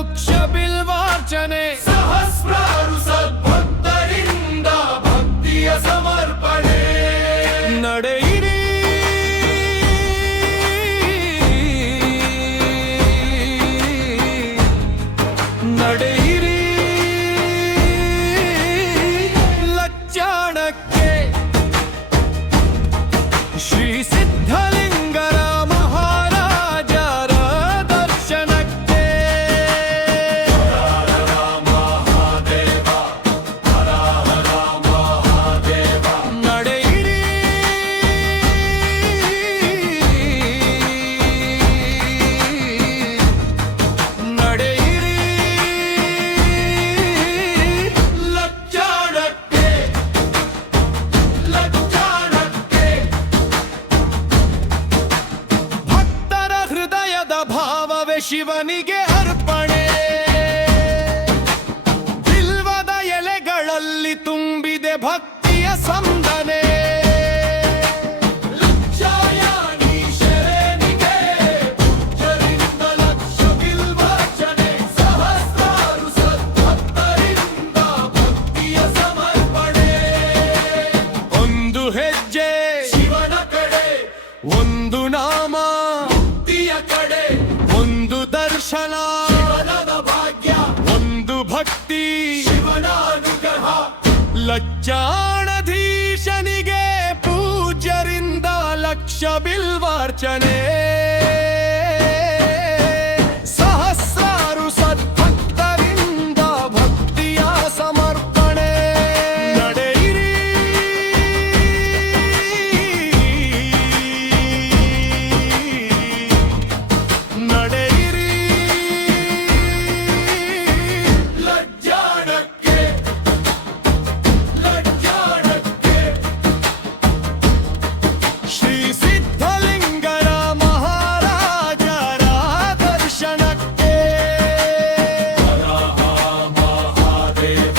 ಲಕ್ಷ ಬಿಲ್ವಾರ್ಚನೆ ಸಹಸ್ರಾರು ಸದ್ಭಕ್ತರಿಂದ ಭಕ್ತಿಯ ಸಮರ್ಪಣೆ ನಡೆಯಿರಿ ನಡೆಯಿರಿ ಲಚ್ಚಾಣಕ್ಕೆ ಶ್ರೀ ಸಿದ್ಧಲಿಂಗರ ಮಹಾರಾಜರ ದರ್ಶನಕ್ಕೆ ನಡೆಯಿರಿ ನಡೆಯಿರಿ ಲಚ್ಚಾಣಕ್ಕೆ ಲಚ್ಚಾಣಕ್ಕೆ ಭಕ್ತರ ಹೃದಯದ ಭಾವವೇ ಶಿವನಿಗೆ ಅರ್ಪಣೆ ಬಿಲ್ವದ ಎಲೆಗಳಲ್ಲಿ ತುಂಬಿದೆ ಭಕ್ತಿಯ ಸಂದನೆ ಲಕ್ಷಾಯಾಣಿ ಶರಣಿಗೆ ಪೂಜ್ಯರಿಂದ ಲಕ್ಷ ಬಿಲ್ವಾರ್ಚನೆ ಸಹಸ್ರಾರು ಸದ್ಭಕ್ತರಿಂದ ಭಕ್ತಿಯ ಸಮರ್ಪಣೆ ಒಂದು ಹೆಜ್ಜೆ ಶಿವನ ಕಡೆ ಒಂದು ನಾಮ ಮುಕ್ತಿಯ ಕಡೆ ಒಂದು ದರ್ಶನ ಶಿವನದ ಭಾಗ್ಯ ಒಂದು ಭಕ್ತಿ ಶಿವನ ಅನುಗ್ರಹ ಲಚ್ಚಾಣಧೀಶನಿಗೆ ಪೂಜ್ಯರಿಂದ ಲಕ್ಷ ಬಿಲ್ವಾರ್ಚನೆ ಸಹಸ್ರಾರು ಸದ್ಭಕ್ತರಿಂದ ಭಕ್ತಿಯ ಸಮರ್ಪಣೆ ನಡೆಯಿರಿ ನಡೆಯಿರಿ ಲಜ್ಜಾಣಕ್ಕೆ ಲಜ್ಜಾಣಕ್ಕೆ ಶ್ರೀ ಸಿದ್ಧಲಿಂಗರ ಮಹಾರಾಜರ ದರ್ಶನಕ್ಕೆ ಮಹಾದೇವ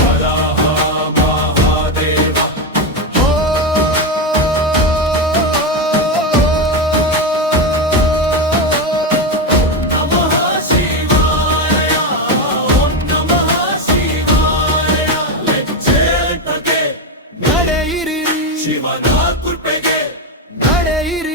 ಹರ ಮಹಾದೇವ ಹೋ ನಮಃ ಶಿವಾಯ ಓಂ ನಮಃ ಶಿವಾಯ ಲಜ್ಜಾಣಕ್ಕೆ ನಡೆಯಿರಿ ಶಿವನ ಕೃಪೆಗೆ ನಡೆಯಿರಿ